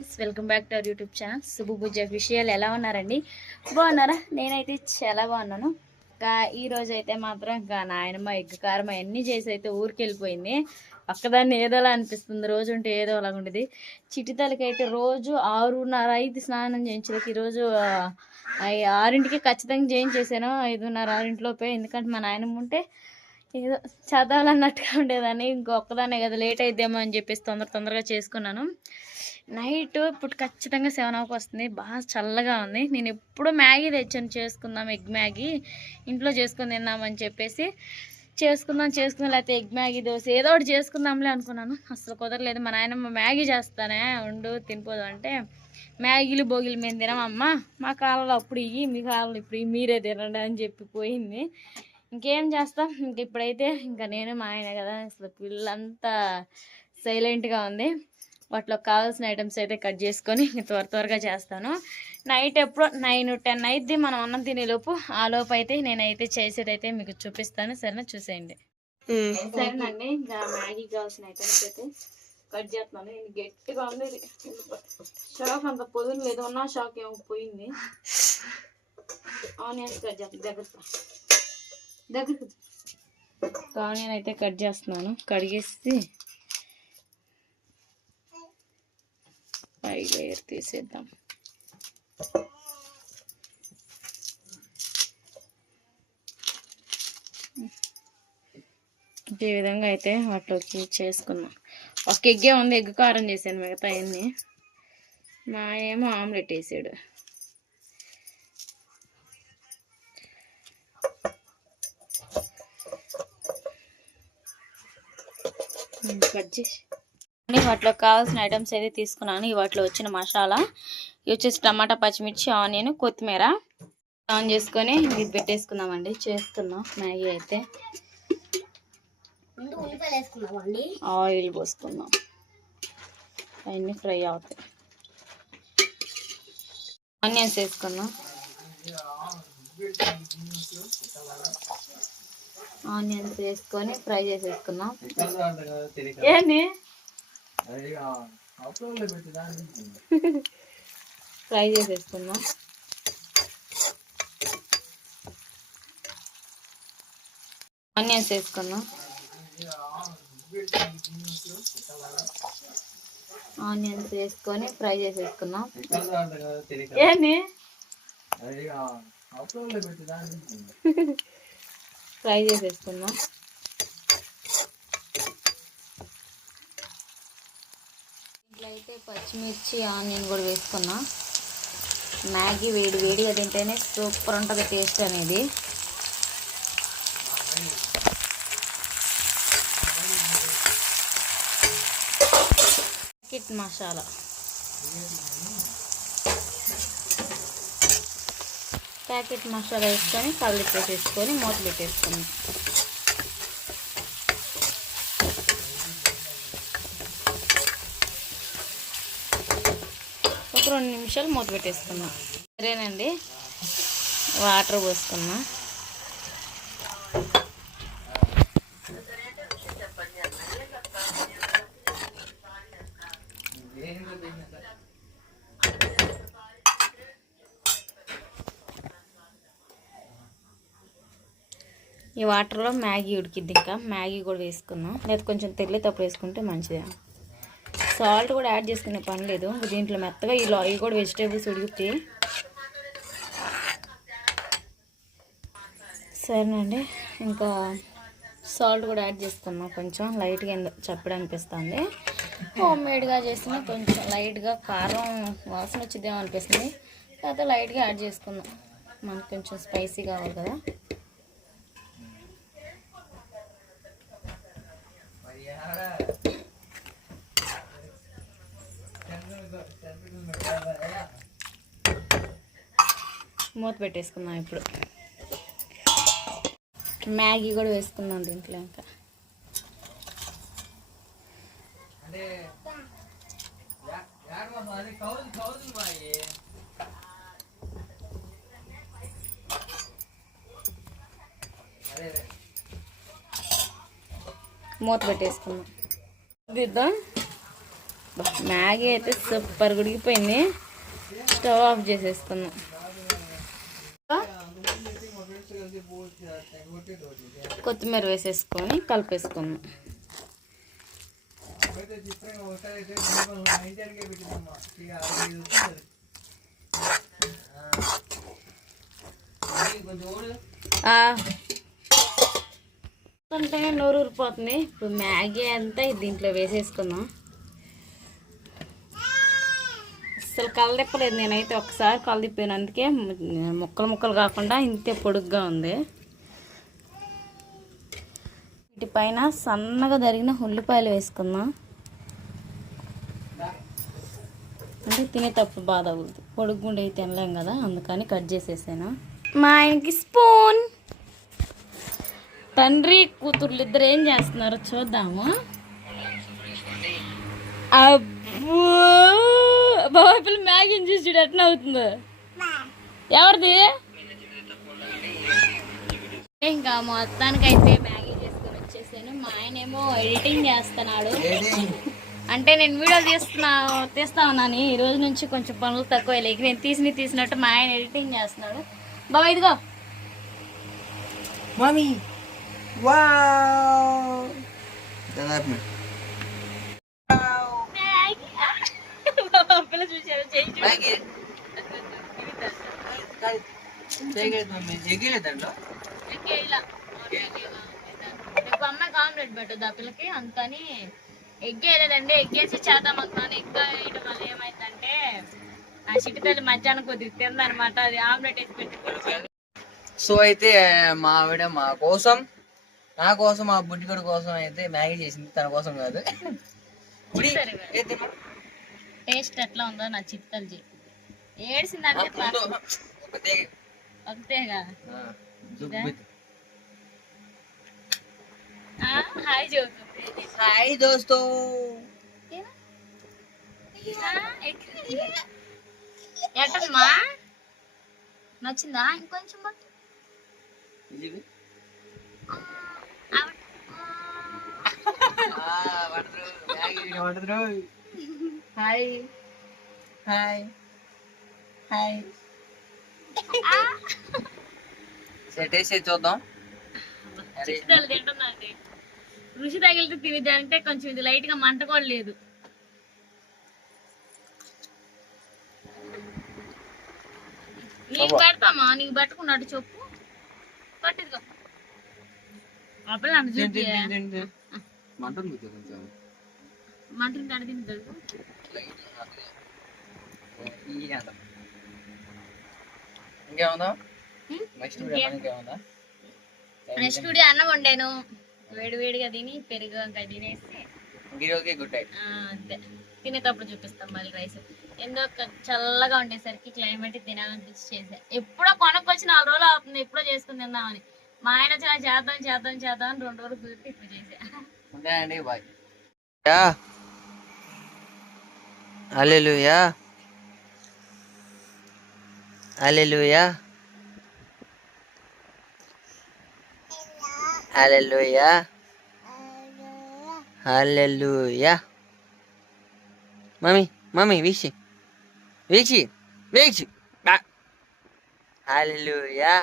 Welcome back to our YouTube channel శుభ పూజ విషయాలు. ఎలా ఉన్నారండి? బాగున్నారా? నేనైతే చాలా బాగున్నాను. ఇంకా ఈరోజు అయితే మాత్రం ఇంకా నాయనమ్మ ఎగ్ కారం అవన్నీ చేసి అయితే ఊరికి వెళ్ళిపోయింది. ఒక్కదాన్ని ఏదోలా అనిపిస్తుంది. రోజు ఉంటే ఏదో అలాగ ఉండేది. చిటితలకి అయితే రోజు 6:30 స్నానం చేయించలేక ఈరోజు 6ంటికి ఖచ్చితంగా చేయించేసాను. 5:30 6లోపే. ఎందుకంటే మా నాయనమ్మ ఉంటే ఏదో చదవాలన్నట్టుగా ఉండేదాన్ని. ఇంకొక్కదాన్నే కదా లేట్ అయిద్దేమో అని చెప్పేసి తొందరగా చేసుకున్నాను. నైట్ ఇప్పుడు ఖచ్చితంగా 7 వస్తుంది. బాగా చల్లగా ఉంది. నేను ఎప్పుడూ మ్యాగీ తెచ్చాను చేసుకుందాం, ఎగ్ మ్యాగీ ఇంట్లో చేసుకుని తిందామని చెప్పేసి చేసుకుందాం లేకపోతే ఎగ్ మ్యాగీ దోశ ఏదో ఒకటి చేసుకుందాంలే అనుకున్నాను. అసలు కుదరలేదు. మా నాయనమ్మ మ్యాగీ చేస్తానే ఉండు తినిపోదు అంటే మ్యాగీలు బోగిలు మేము తినమమ్మా, మా కాలంలో అప్పుడు ఇవి, మీ కాలంలో ఇప్పుడు మీరే తినండి అని చెప్పి పోయింది. ఇంకేం చేస్తాం. ఇప్పుడైతే ఇంకా నేను మా ఆయన కదా, అసలు పిల్లంతా సైలెంట్గా ఉంది. వాటిలో కావాల్సిన ఐటమ్స్ అయితే కట్ చేసుకొని త్వరగా చేస్తాను. నైట్ ఎప్పుడో 9-10 అయిద్ది మనం అన్నం తినేలోపు. ఆ లోపు అయితే నేనైతే చేసేది అయితే మీకు చూపిస్తాను. సరేనా, చూసేయండి. సరేనండి, ఇంకా మ్యాగీ కావాల్సిన ఐటమ్స్ అయితే కట్ చేస్తున్నాను. నేను గట్టిగా ఉంది. షాక్ అంత పొదులు లేదు, ఉన్న షాక్ ఏమో పోయింది. ఆనియన్స్ కట్ చేస్తాను. దగ్గరకు ఆనియన్ అయితే కట్ చేస్తున్నాను. కడిగేసి లేయర్ తీసేద్దాం. ఈ విధంగా అయితే వాటిలోకి చేసుకున్నాం. ఒక ఎగ్గే ఉంది, ఎగ్ కారం చేశాను. మిగతా అన్నీ మా ఏమో ఆమ్లెట్ వేసాడు. కట్ చేసి వాటిలో కావాల్సిన ఐటమ్స్ అయితే తీసుకున్నాను. వాటిలో వచ్చిన మసాలా ఇవి వచ్చేసి టమాటా, పచ్చిమిర్చి, ఆనియన్, కొత్తిమీర ఆన్ చేసుకొని ఇది పెట్టేసుకుందామండి. చేస్తున్నాం మ్యాగీ అయితే. ఆయిల్ పోసుకుందాం, అవన్నీ ఫ్రై అవుతాయి. ఆనియన్స్ వేసుకుందాం. ఆనియన్స్ వేసుకొని ఫ్రై చేసేసుకుందాం. ఏంటి ఫ్రై చేసేసుకుందాం. ఆనియన్స్ వేసుకుందాం. ఆనియన్స్ వేసుకొని ఫ్రై చేసేసుకుందాం. ఏంటి ఫ్రై చేసేసుకుందాం. ఇంట్లో అయితే పచ్చిమిర్చి, ఆనియన్ కూడా వేసుకున్నాం. మ్యాగీ వేడిగా తింటేనే సూపర్ ఉంటుంది టేస్ట్ అనేది. ప్యాకెట్ మసాలా వేసుకొని కలిపేసేసుకొని మూత పెట్టేసుకున్నాం. ఒక 2 నిమిషాలు మూత పెట్టేసుకున్నాం. సరేనండి, వాటర్ పోసుకున్నాం. ఈ వాటర్లో మ్యాగీ ఉడికిద్ది. ఇంకా మ్యాగీ కూడా వేసుకున్నాం. లేదా కొంచెం తెల్లేటప్పుడు వేసుకుంటే మంచిదే. సాల్ట్ కూడా యాడ్ చేసుకునే పని లేదు. దీంట్లో మెత్తగా ఇవి కూడా వెజిటేబుల్స్ ఉడికితే. సరేనండి, ఇంకా సాల్ట్ కూడా యాడ్ చేసుకున్నాం. కొంచెం లైట్గా చప్పడి అనిపిస్తుంది. హోమ్ మేడ్గా చేసిన కొంచెం లైట్గా కారం వాసన వచ్చిద్దేమో అనిపిస్తుంది. కాకపోతే లైట్గా యాడ్ చేసుకున్నాం. మనకు కొంచెం స్పైసీ కావాలి కదా. మూత పెట్టేసుకుందాం. ఇప్పుడు మ్యాగీ కూడా వేసుకుందాం దీంట్లో. ఇంకా మూత పెట్టేసుకుందాం. దిద్దాం. మ్యాగీ అయితే సూపర్ ఉడికిపోయింది. స్టవ్ ఆఫ్ చేసేసుకున్నాం. కొత్తిమీర వేసేసుకొని కలిపేసుకున్నాం. అంటే నోరు ఊరిపోతుంది. ఇప్పుడు మ్యాగీ అంతా దీంట్లో వేసేసుకుందాం. అసలు కలదిప్పలేదు నేనైతే, ఒకసారి కలదిప్పాను, అందుకే ముక్కలు ముక్కలు కాకుండా ఇంతే పొడుగ్గా ఉంది. వీటిపైన సన్నగా తరిగిన ఉల్లిపాయలు వేసుకుందాం. అంటే తినేటప్పుడు బాధ అవుతుంది, పొడుగ్గుండి అయితే తినలేం కదా, అందుకని కట్ చేసేసాను. మా ఆయనకి స్పూన్. తండ్రి కూతుర్లు ఇద్దరు ఏం చేస్తున్నారు చూద్దాము. అబ్బో బాబా, పిల్ల మ్యాగీని చూసి చూడు ఎట్లా అవుతుందో. ఎవరిది? ఇంకా మొత్తానికైతే మ్యాగీ చేసుకొని వచ్చేసాను. మా ఆయన ఏమో ఎడిటింగ్ చేస్తున్నాడు. అంటే నేను వీడియో తీస్తా ఉన్నాను. ఈ రోజు నుంచి కొంచెం పనులు తక్కువ లేక నేను తీసినట్టు మా ఆయన ఎడిటింగ్ చేస్తున్నాడు. బాబా ఇదిగో మమ్మీ. వావ్, పిల్ల చూసారు అమ్మాయికి ఆమ్లెట్ పెట్టదు ఆ పిల్లకి, అందుకని ఎగ్ వేయలేదండి. ఎగ్ వేసి చేద్దాం అనుకున్నాను. ఎగ్ వేయడం వల్ల ఏమైందంటే ఆ చిట్టి తల్లి మధ్యాహ్నం కొద్దిగా తిందనమాట, అది ఆమ్లెట్ వేసి పెట్టి. సో అయితే మా ఆవిడ మా కోసం, నా కోసం, మా బుడ్డిగడు కోసం అయితే మ్యాగీ చేసింది, తన కోసం కాదు. టేస్ట్ ఎట్లా ఉందో నా చిట్టి తల్లి చెప్పి ఏడ్చిందంటే ఒకటేగా. హాయ్ చదువుతుంది. హాయ్ దోస్తో. ఎట్టమ్మా నచ్చిందా? ఇంకొంచెం పట్టు. Hi hi hi. టేస్ట్ చేసి చూద్దాం. తింటుందండి. రుచి తగిలితే తినేది అంటే కొంచెం ఇది లైట్ గా మంట కూడా లేదు. నీకు పెడతామా? నీకు పెట్టుకున్నాడు చెప్పు, పట్టిదిగో. అప్పుడు నన్ను చూపి మంటలు కాడ తింటాడు. ఇంకేముందా? నెక్స్ట్ వీడియో అన్నం వండాను, వేడిగా తిని పెరుగు ఇంకా తినేసి అంతే. తినేటప్పుడు చూపిస్తాం మళ్ళీ రైస్. ఎందుకు చల్లగా ఉండేసరికి క్లైమేట్ తినాలనిపించి చేసా. ఎప్పుడో కొనుక్కొచ్చి 4 రోజులు అవుతుంది, ఎప్పుడో చేసుకుని తిందామని. మా ఆయన చేద్దాం అని 2 రోజులు కుదిరితే ఇప్పుడు చేసా. హల్లెలూయా, హల్లెలూయా, హల్లెలూయా, హల్లెలూయా. మమ్మీ వీక్షి. హల్లెలూయా.